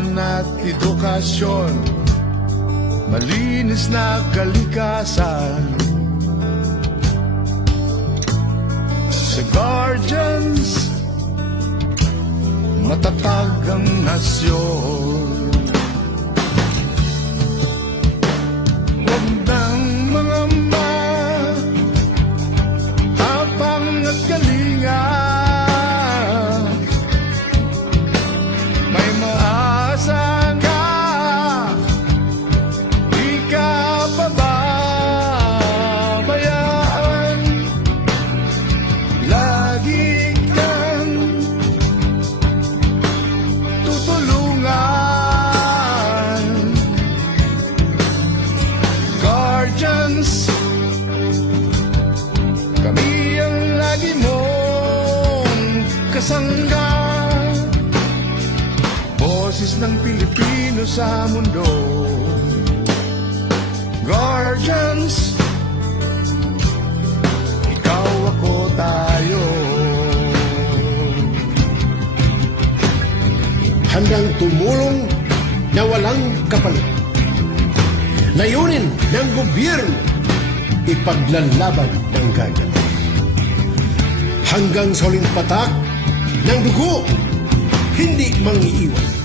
kaalaman at edukasyon, malinis na kalikasan. Sa Guardians, matatag ang nasyon. Huwag nang mangamba, tapang at kalinga, may maasa ka, di ka pababayaan. Lagi kang tutulungan. Guardians, kami ang lagi mong kasangga. Boses ng Pilipino sa mundo. Guardians, ikaw, ako, tayo. Handang tumulong na walang kapalit. Layunin ng gobyerno, ipaglalaban ng Guardians. Hanggang sa huling patak ng dugo, hindi mangiiwan.